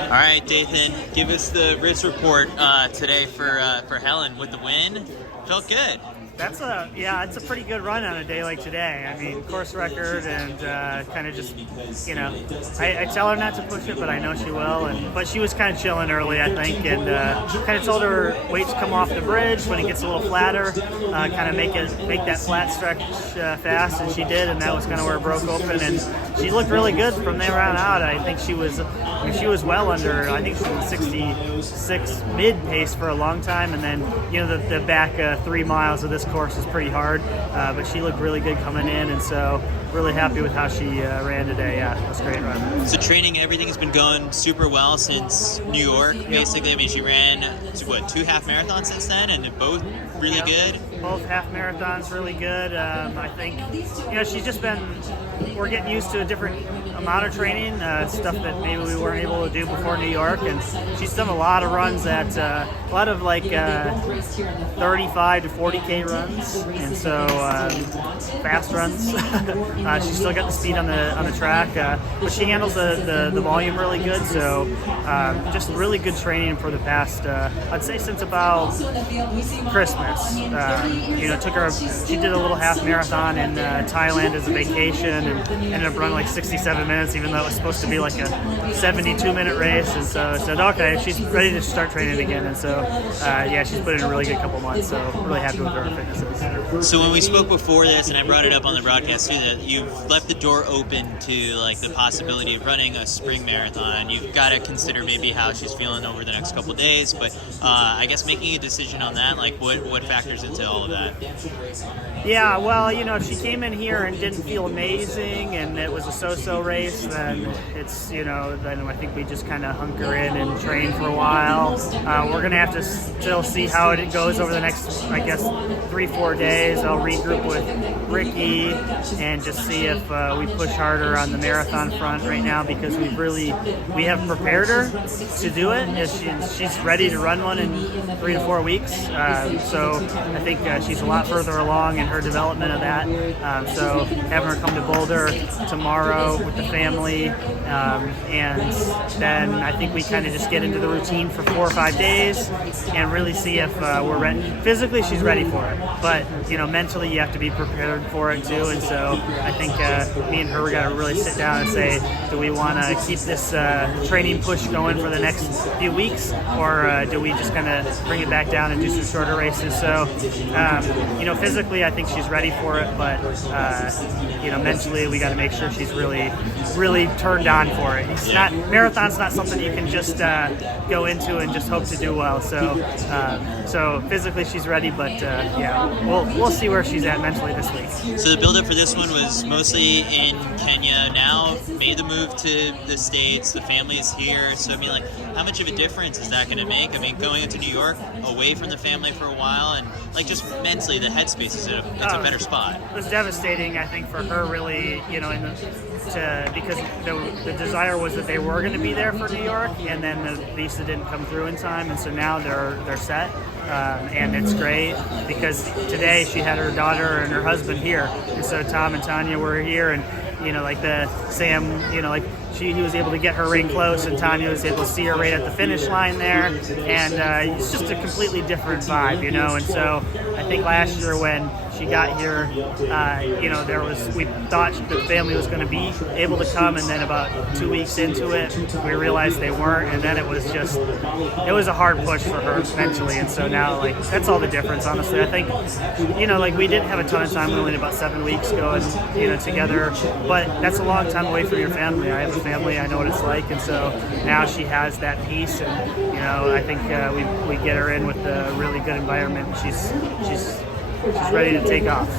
All right, Dathan, give us the race report today for Hellen with the win. Felt good. It's a pretty good run on a day like today. I mean, course record and kind of just, I tell her not to push it, but I know she will. But she was kind of chilling early, I think, and kind of told her wait to come off the bridge when it gets a little flatter, kind of make that flat stretch fast, and she did, and that was kind of where it broke open. And she looked really good from there on out. I think she was well under. I think she was 66 mid pace for a long time, and then the back 3 miles of this course is pretty hard, but she looked really good coming in, and so really happy with how she ran today. Yeah, it was a great run. So training, everything's been going super well since New York, basically. I mean, she ran, 2 half marathons since then, and both really good? Both half marathons really good. I think, she's just we're getting used to a different amount of training, stuff that maybe we weren't able to do before New York, and she's done a lot of runs at, a lot of 35 to 40K runs, and so fast runs. She's still got the speed on the track, but she handles the volume really good. So just really good training for the past, I'd say since about Christmas. She did a little half marathon in Thailand as a vacation, and ended up running 67 minutes, even though it was supposed to be a 72-minute race. And so I said, okay, she's ready to start training again. And so she's put in a really good couple months. So really happy with her fitness. So when we spoke before this, and I brought it up on the broadcast too, that you've left the door open to the possibility of running a spring marathon. You've got to consider maybe how she's feeling over the next couple of days, but I guess making a decision on that, what factors into all of that? Yeah, well, if she came in here and didn't feel amazing and it was a so-so race, then then I think we just kind of hunker in and train for a while. We're going to have to still see how it goes over the next, 3-4 days. I'll regroup with Ricky and just see if we push harder on the marathon front right now, because we have prepared her to do it. She's ready to run one in 3 to 4 weeks. So I think she's a lot further along in her development of that. So having her come to Boulder tomorrow with the family, and then I think we kind of just get into the routine for 4 or 5 days and really see if we're ready. Physically, she's ready for it, but mentally you have to be prepared for it too. And so I think me and her, we got to really sit down and say, do we want to keep this training push going for the next few weeks, or do we just kind of bring it back down and do some shorter races? So physically I think she's ready for it, but mentally we got to make sure she's really turned on for it. Marathon's not something you can just go into and just hope to do well. So physically she's ready, but we'll see where she's at mentally this week. So the build-up for this one was mostly in Kenya. Now made the move to the States. The family is here. So how much of a difference is that going to make? Going into New York, away from the family for a while, and just mentally, the headspace is it's a better spot. It was devastating, I think, for her, really, because the desire was that they were going to be there for New York, and then the visa didn't come through in time, and so now they're set, and it's great because today she had her daughter and her husband here, and so Tom and Tanya were here, and he was able to get her ring close, and Tanya was able to see her right at the finish line there, and it's just a completely different vibe, and so I think last year when she got here, we thought the family was going to be able to come, and then about 2 weeks into it, we realized they weren't, and then it was a hard push for her mentally, and so now, that's all the difference, honestly. I think, we didn't have a ton of time, we only had about 7 weeks going, together, but that's a long time away from your family. I have a family, I know what it's like, and so now she has that peace, and, I think we get her in with a really good environment, and she's ready to take off.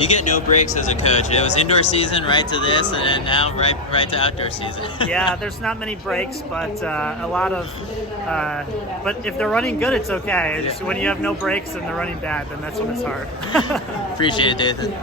You get no breaks as a coach. It was indoor season right to this, and then now right to outdoor season. Yeah, there's not many breaks, but a lot of. But if they're running good, it's okay. It's when you have no breaks and they're running bad, then that's when it's hard. Appreciate it, Dathan.